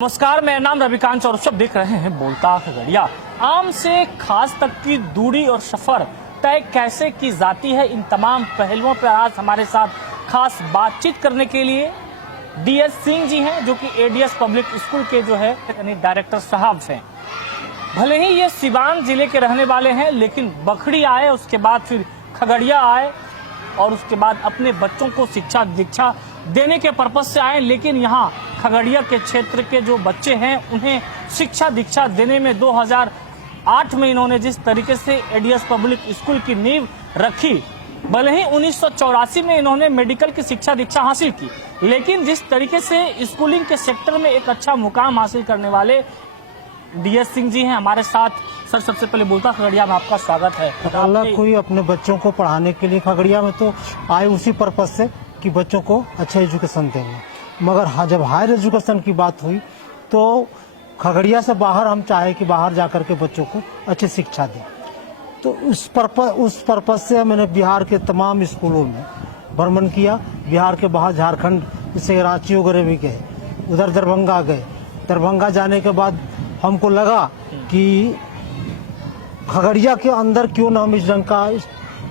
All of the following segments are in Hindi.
नमस्कार, मेरा नाम रविकांत और सब देख रहे हैं बोलता खगड़िया। आम से खास तक की दूरी और सफर तय कैसे की जाती है, इन तमाम पहलुओं पर आज हमारे साथ खास बातचीत करने के लिए DS सिंह जी हैं, जो कि ADS पब्लिक स्कूल के जो है डायरेक्टर साहब हैं। भले ही ये सिवान जिले के रहने वाले हैं, लेकिन बखरी आए, उसके बाद फिर खगड़िया आए और उसके बाद अपने बच्चों को शिक्षा दीक्षा देने के पर्पज से आए। लेकिन यहाँ खगड़िया के क्षेत्र के जो बच्चे हैं उन्हें शिक्षा दीक्षा देने में 2008 में इन्होंने जिस तरीके से ADS पब्लिक स्कूल की नींव रखी, भले ही 1984 में इन्होंने मेडिकल की शिक्षा दीक्षा हासिल की, लेकिन जिस तरीके से स्कूलिंग के सेक्टर में एक अच्छा मुकाम हासिल करने वाले DS सिंह जी हैं हमारे साथ। सर, सबसे पहले बोलता खगड़िया में आपका स्वागत है। अल्लाह कोई अपने बच्चों को पढ़ाने के लिए खगड़िया में तो आए उसी पर्पज से कि बच्चों को अच्छा एजुकेशन देंगे, मगर जब हायर एजुकेशन की बात हुई तो खगड़िया से बाहर हम चाहे कि बाहर जाकर के बच्चों को अच्छी शिक्षा दें। तो उस पर्पज से मैंने बिहार के तमाम स्कूलों में भ्रमण किया। बिहार के बाहर झारखंड जैसे रांची वगैरह भी गए, उधर दरभंगा गए। दरभंगा जाने के बाद हमको लगा कि खगड़िया के अंदर क्यों ना हम इस ढंग का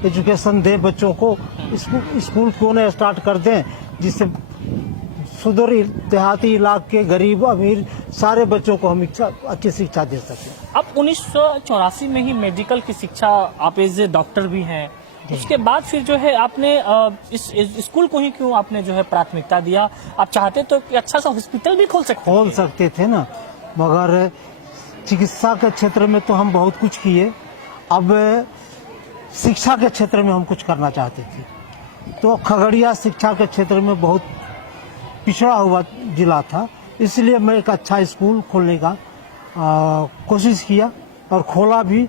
एजुकेशन दें बच्चों को, स्कूल क्यों ना स्टार्ट कर दें जिससे सुदूर देहाती इलाके के गरीब अमीर सारे बच्चों को हम अच्छी शिक्षा दे सकें। अब 1984 में ही मेडिकल की शिक्षा, आप एज ए डॉक्टर भी हैं, उसके बाद फिर जो है आपने इस स्कूल को ही क्यों आपने जो है प्राथमिकता दिया? आप चाहते तो कि अच्छा सा हॉस्पिटल भी खोल सकते थे ना, मगर चिकित्सा के क्षेत्र में तो हम बहुत कुछ किए, अब शिक्षा के क्षेत्र में हम कुछ करना चाहते थे। तो खगड़िया शिक्षा के क्षेत्र में बहुत पिछड़ा हुआ जिला था, इसलिए मैं एक अच्छा स्कूल खोलने का कोशिश किया और खोला भी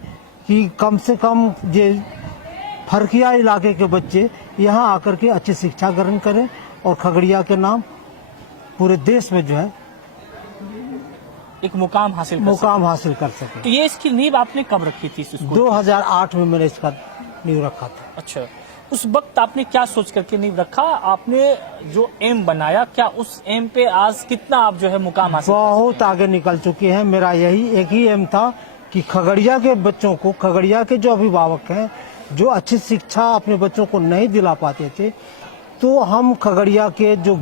कि कम से कम ये फरकिया इलाके के बच्चे यहाँ आकर के अच्छी शिक्षा ग्रहण करें और खगड़िया के नाम पूरे देश में जो है एक मुकाम हासिल कर सके। तो ये इसकी नींव आपने कब रखी थी? 2008 में मैंने इसका नींव रखा था। अच्छा, उस वक्त आपने क्या सोच करके नींव रखा? आपने जो एम बनाया, क्या उस एम पे आज कितना आप जो है मुकाम हासिल? बहुत आगे निकल चुके हैं। मेरा यही एक ही एम था कि खगड़िया के बच्चों को, खगड़िया के जो अभिभावक हैं जो अच्छी शिक्षा अपने बच्चों को नहीं दिला पाते थे, तो हम खगड़िया के जो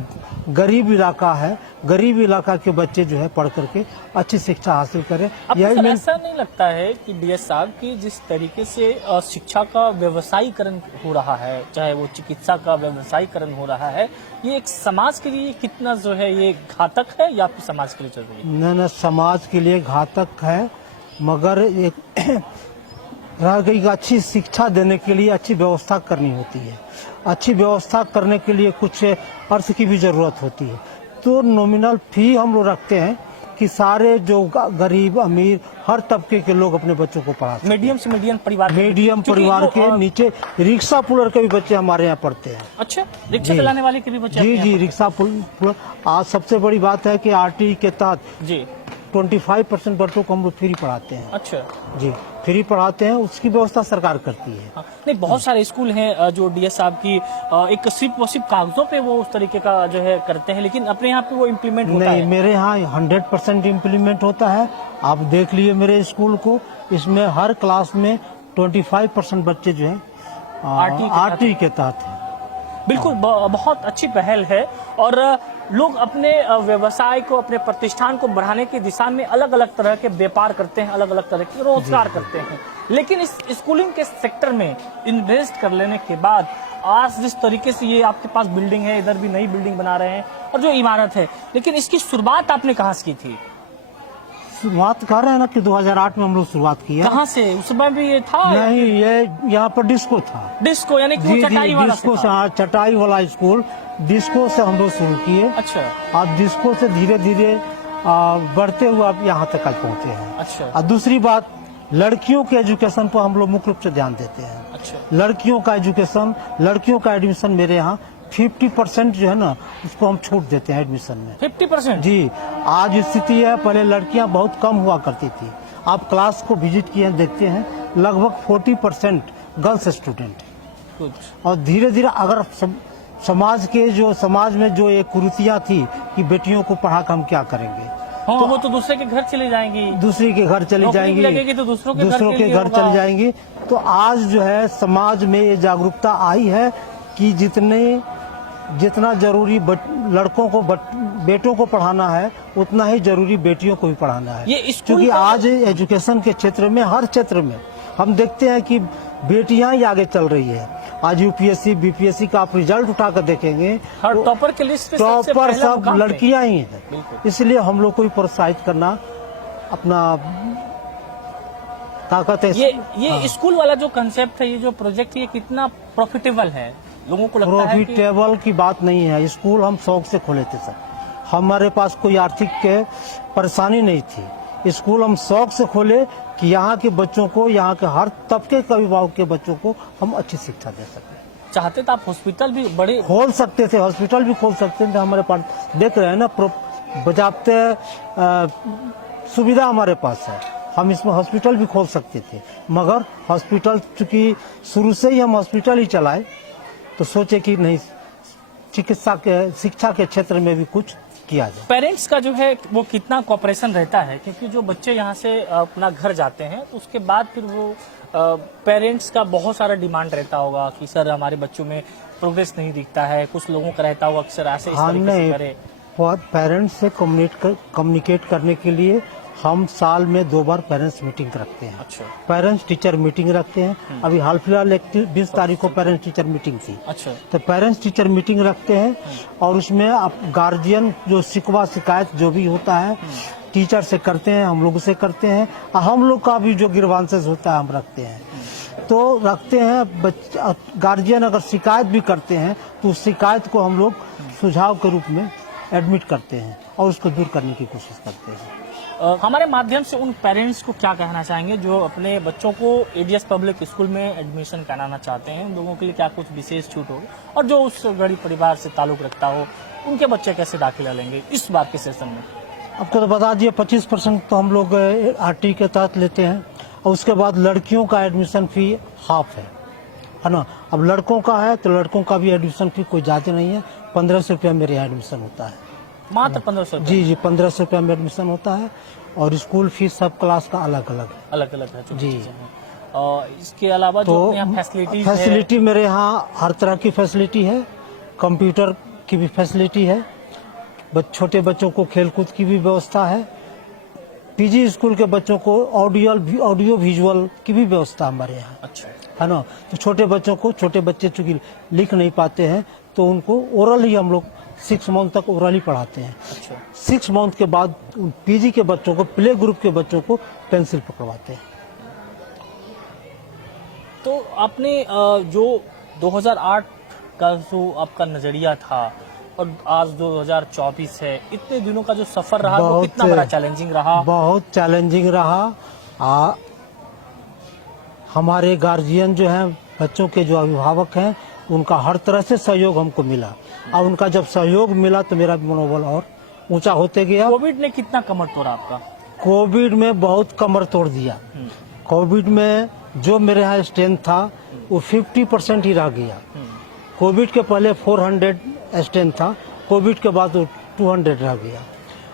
गरीब इलाका है, गरीब इलाका के बच्चे जो है पढ़ करके अच्छी शिक्षा हासिल करें। ऐसा नहीं लगता है कि DS साहब की जिस तरीके से शिक्षा का व्यवसायीकरण हो रहा है, चाहे वो चिकित्सा का व्यवसायीकरण हो रहा है, ये एक समाज के लिए कितना जो है ये घातक है या फिर समाज के लिए जरूरी है? नहीं, समाज के लिए घातक है, मगर एक रह गई अच्छी शिक्षा देने के लिए अच्छी व्यवस्था करनी होती है। अच्छी व्यवस्था करने के लिए कुछ अर्थ की भी जरूरत होती है। तो नॉमिनल फी हम लोग रखते हैं कि सारे जो गरीब अमीर हर तबके के लोग अपने बच्चों को पढ़ा सकें। मीडियम से मीडियम परिवार के नीचे रिक्शा पुलर के भी बच्चे हमारे यहाँ पढ़ते हैं। अच्छा, रिक्शा चलाने वाले के भी बच्चे? जी, रिक्शा पुलर। आज सबसे बड़ी बात है कि RTE के तहत जी 25% बच्चों को हम लोग फ्री पढ़ाते हैं। अच्छा जी, फ्री पढ़ाते हैं, उसकी व्यवस्था सरकार करती है। नहीं, बहुत सारे स्कूल हैं जो DS साहब की एक सिर्फ कागजों पे वो उस तरीके का जो है करते हैं, लेकिन अपने यहाँ पे वो इम्प्लीमेंट होता है? नहीं, मेरे यहाँ 100% इम्प्लीमेंट होता है। आप देख लिए मेरे स्कूल को, इसमें हर क्लास में 25% बच्चे जो है RTE के तहत है। बिल्कुल, बहुत अच्छी पहल है और लोग अपने व्यवसाय को, अपने प्रतिष्ठान को बढ़ाने की दिशा में अलग अलग तरह के व्यापार करते हैं, अलग अलग तरह के रोजगार करते हैं। लेकिन इस स्कूलिंग के सेक्टर में इन्वेस्ट कर लेने के बाद आज जिस तरीके से ये आपके पास बिल्डिंग है, इधर भी नई बिल्डिंग बना रहे हैं और जो इमारत है, लेकिन इसकी शुरुआत आपने कहाँ से की थी? शुरुआत कर रहे हैं ना कि 2008 में हम लोग शुरुआत की है। कहाँ से? उस समय भी ये था? नहीं, ये यहाँ पर डिस्को था। डिस्को यानी कि चटाई वाला? डिस्को से, चटाई वाला स्कूल, डिस्को से हम लोग शुरू किए। अच्छा। अब डिस्को से धीरे धीरे बढ़ते हुए अब यहाँ तक आज पहुँचे हैं। अच्छा। और दूसरी बात, लड़कियों के एजुकेशन पर हम लोग मुख्य रूप से ध्यान देते हैं। अच्छा। लड़कियों का एजुकेशन, लड़कियों का एडमिशन मेरे यहाँ 50% जो है ना, उसको हम छूट देते हैं एडमिशन में। 50%? जी, आज स्थिति है, पहले लड़कियां बहुत कम हुआ करती थी। आप क्लास को विजिट किए देखते हैं, लगभग 40% गर्ल्स स्टूडेंट। और धीरे धीरे अगर समाज में जो एक कुरीतियां थी कि बेटियों को पढ़ा कर हम क्या करेंगे, हाँ, वो तो दूसरे के घर चले जाएंगी, दूसरी के घर चली नौकरी जाएंगी, लगेगी तो दूसरों के घर चली जाएंगी। तो आज जो है समाज में ये जागरूकता आई है कि जितना जरूरी लड़कों को बेटों को पढ़ाना है उतना ही जरूरी बेटियों को भी पढ़ाना है। क्योंकि आज एजुकेशन के क्षेत्र में, हर क्षेत्र में हम देखते हैं कि बेटियां ही आगे चल रही है। आज यूपीएससी बीपीएससी का आप रिजल्ट उठाकर देखेंगे, हर टॉपर के लिस्ट पे टॉपर सब लड़कियां ही हैं। इसलिए हम लोग को भी प्रोत्साहित करना अपना ताकत है। ये स्कूल वाला जो कंसेप्ट है, ये जो प्रोजेक्ट है, ये कितना प्रॉफिटेबल है? लोगों को लगता है प्रॉफिटेबल की बात नहीं है। स्कूल हम शौक से खोले थे सर, हमारे पास कोई आर्थिक परेशानी नहीं थी। स्कूल हम शौक से खोले कि यहाँ के बच्चों को, यहाँ के हर तबके के अभिभावक के बच्चों को हम अच्छी शिक्षा दे सकें। चाहते तो आप हॉस्पिटल भी बड़े खोल सकते थे, हॉस्पिटल भी खोल सकते थे। हमारे पास देख रहे हैं ना, बजाते सुविधा हमारे पास है, हम इसमें हॉस्पिटल भी खोल सकते थे। मगर हॉस्पिटल, चूंकि शुरू से ही हम हॉस्पिटल ही चलाए, तो सोचे कि नहीं, शिक्षा के क्षेत्र में भी कुछ किया जाए। पेरेंट्स का जो है वो कितना कोऑपरेशन रहता है? क्योंकि जो बच्चे यहाँ से अपना घर जाते हैं तो उसके बाद फिर वो पेरेंट्स का बहुत सारा डिमांड रहता होगा कि सर हमारे बच्चों में प्रोग्रेस नहीं दिखता है। कुछ लोगों का रहता होगा अक्सर ऐसे इस तरीके से करे। पेरेंट्स से कम्युनिकेट करने के लिए हम साल में 2 बार पेरेंट्स मीटिंग रखते हैं। अच्छा। पेरेंट्स टीचर मीटिंग रखते हैं। अभी हाल फिलहाल 20 तारीख को पेरेंट्स टीचर मीटिंग थी। अच्छा। तो पेरेंट्स टीचर मीटिंग रखते हैं और उसमें आप गार्जियन जो शिकवा शिकायत जो भी होता है टीचर से करते हैं, हम लोग से करते हैं, और हम लोग का भी जो ग्रीवांसेस होता है हम रखते हैं। तो रखते हैं, गार्जियन अगर शिकायत भी करते हैं तो उस शिकायत को हम लोग सुझाव के रूप में एडमिट करते हैं और उसको दूर करने की कोशिश करते हैं। हमारे माध्यम से उन पेरेंट्स को क्या कहना चाहेंगे जो अपने बच्चों को एडीएस पब्लिक स्कूल में एडमिशन कराना चाहते हैं? उन लोगों के लिए क्या कुछ विशेष छूट होगी? और जो उस गरीब परिवार से ताल्लुक रखता हो, उनके बच्चे कैसे दाखिला लेंगे इस बार के सेशन में? आपको तो बता दिए 25% तो हम लोग आरटी के तहत लेते हैं, और उसके बाद लड़कियों का एडमिशन फी हाफ है ना। अब लड़कों का है तो लड़कों का भी एडमिशन फी कोई ज्यादा नहीं है, 1500 रुपया मेरे यहाँ एडमिशन होता है। मात्र 1500? जी 1500 रुपया में एडमिशन होता है, और स्कूल फीस सब क्लास का अलग अलग है जी। और इसके अलावा तो फैसिलिटी मेरे यहाँ हर तरह की फैसिलिटी है। कंप्यूटर की भी फैसिलिटी है, छोटे बच्चों को खेलकूद की भी व्यवस्था है। पीजी स्कूल के बच्चों को ऑडियो विजुअल की भी व्यवस्था हमारे यहाँ। अच्छा। है ना। तो छोटे बच्चे चूंकि लिख नहीं पाते हैं तो उनको ओरल ही हम लोग 6 मंथ तक ओरल ही पढ़ाते हैं। अच्छा। 6 मंथ के बाद पीजी के बच्चों को, प्ले ग्रुप के बच्चों को पेंसिल पकड़वाते हैं। तो आपने जो 2008 का जो आपका नजरिया था और आज 2024 है, इतने दिनों का जो सफर रहा वो कितना बड़ा चैलेंजिंग रहा? बहुत चैलेंजिंग रहा। हमारे गार्जियन जो हैं, बच्चों के जो अभिभावक हैं, उनका हर तरह से सहयोग हमको मिला, और उनका जब सहयोग मिला तो मेरा मनोबल और ऊंचा होते गया। कोविड ने कितना कमर तोड़ा आपका? कोविड में बहुत कमर तोड़ दिया। कोविड में जो मेरे यहाँ स्ट्रेंथ था वो 50% ही रह गया। कोविड के पहले 400 स्ट्रेंथ था, कोविड के बाद वो 200 रह गया।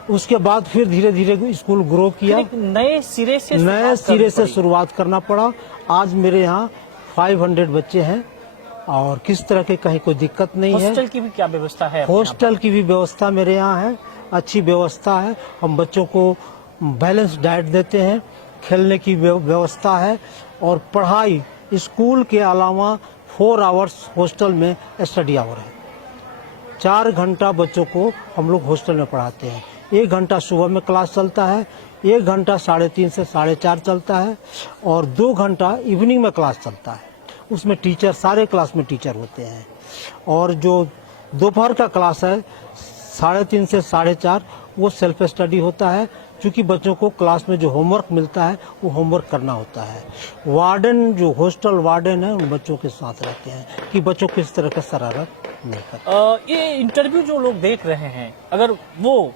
उसके बाद फिर धीरे धीरे स्कूल ग्रो किया, नए सिरे से शुरुआत करना पड़ा। आज मेरे यहाँ 500 बच्चे हैं और किस तरह के कहीं कोई दिक्कत नहीं है। हॉस्टल की भी क्या व्यवस्था है? हॉस्टल की भी व्यवस्था मेरे यहाँ है, अच्छी व्यवस्था है। हम बच्चों को बैलेंस डाइट देते हैं, खेलने की व्यवस्था है, और पढ़ाई स्कूल के अलावा 4 आवर्स हॉस्टल में स्टडी आवर है। 4 घंटा बच्चों को हम लोग हॉस्टल में पढ़ाते हैं। 1 घंटा सुबह में क्लास चलता है, 1 घंटा 3:30 से 4:30 चलता है, और 2 घंटा इवनिंग में क्लास चलता है। उसमें टीचर, सारे क्लास में टीचर होते हैं। और जो दोपहर का क्लास है 3:30 से 4:30, वो सेल्फ स्टडी होता है, क्योंकि बच्चों को क्लास में जो होमवर्क मिलता है वो होमवर्क करना होता है। वार्डन, जो हॉस्टल वार्डन है, उन बच्चों के साथ रहते हैं कि बच्चों को इस तरह का शरारत नहीं करते। ये इंटरव्यू जो लोग देख रहे हैं, अगर वो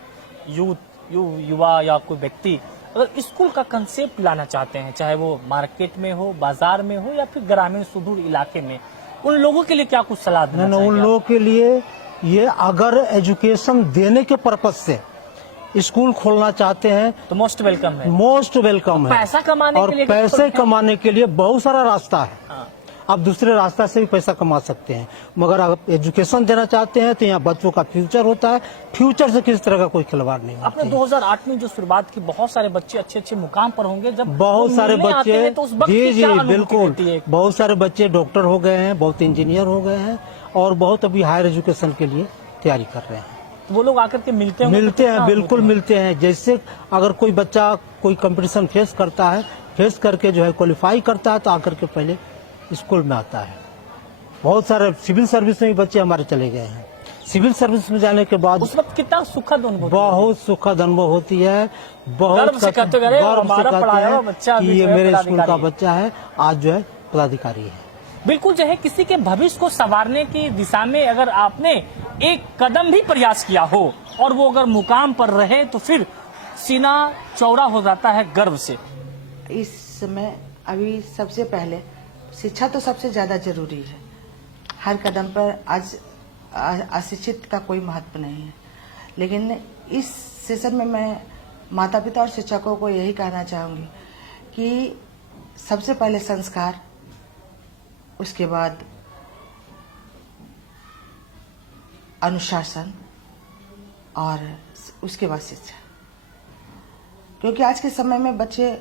युवा या कोई व्यक्ति अगर स्कूल का कंसेप्ट लाना चाहते हैं, चाहे वो मार्केट में हो, बाजार में हो, या फिर ग्रामीण सुदूर इलाके में, उन लोगों के लिए क्या कुछ सलाह देना चाहेंगे? उन लोगों के लिए ये, अगर एजुकेशन देने के पर्पज से स्कूल खोलना चाहते हैं तो मोस्ट वेलकम है। मोस्ट वेलकम है। पैसा कमाने और के लिए पैसे कमाने के लिए बहुत सारा रास्ता है। हाँ। आप दूसरे रास्ता से भी पैसा कमा सकते हैं, मगर आप एजुकेशन देना चाहते हैं तो यहाँ बच्चों का फ्यूचर होता है। फ्यूचर से किसी तरह का कोई खिलवाड़ नहीं होता आपने है। 2008 में जो शुरुआत की, बहुत सारे बच्चे अच्छे अच्छे मुकाम पर होंगे जब बहुत वो सारे मिलने आते बच्चे हैं, तो उस वक्त जी की जी क्या अनुभूति बिल्कुल, रहती है? बहुत सारे बच्चे डॉक्टर हो गए हैं, बहुत इंजीनियर हो गए हैं और बहुत अभी हायर एजुकेशन के लिए तैयारी कर रहे हैं। तो वो लोग आकर के मिलते होंगे तो मिलते कितना हैं, बिल्कुल होते हैं? मिलते हैं। जैसे अगर कोई बच्चा कोई कंपटीशन फेस करता है, फेस करके जो है क्वालिफाई करता है तो आकर के पहले स्कूल में आता है। बहुत सारे सिविल सर्विस में भी बच्चे हमारे चले गए हैं। सिविल सर्विस में जाने के बाद उस वक्त कितना सुखद अनुभव, बहुत सुखद अनुभव होती है। बहुत गर्व से कहते हैं, अरे गर्व से हमारा कहते पढ़ाया हुआ हैं बच्चा कि अभी ये जो है मेरे स्कूल का पदाधिकारी है। बच्चा है, आज जो है पदाधिकारी है। बिल्कुल जो है किसी के भविष्य को संवारने की दिशा में अगर आपने एक कदम भी प्रयास किया हो और वो अगर मुकाम पर रहे तो फिर सीना चौड़ा हो जाता है गर्व से। इस समय अभी सबसे पहले शिक्षा तो सबसे ज्यादा जरूरी है। हर कदम पर आज अशिक्षित का कोई महत्व नहीं है, लेकिन इस सेशन में मैं माता पिता और शिक्षकों को यही कहना चाहूंगी कि सबसे पहले संस्कार, उसके बाद अनुशासन और उसके बाद शिक्षा। क्योंकि आज के समय में बच्चे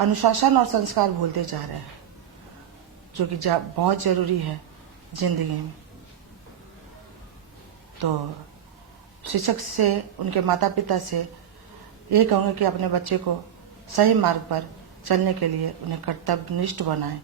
अनुशासन और संस्कार भूलते जा रहे हैं, जो कि बहुत जरूरी है जिंदगी में। तो शिक्षक से, उनके माता पिता से यही कहूँगी कि अपने बच्चे को सही मार्ग पर चलने के लिए उन्हें कर्तव्यनिष्ठ बनाएं।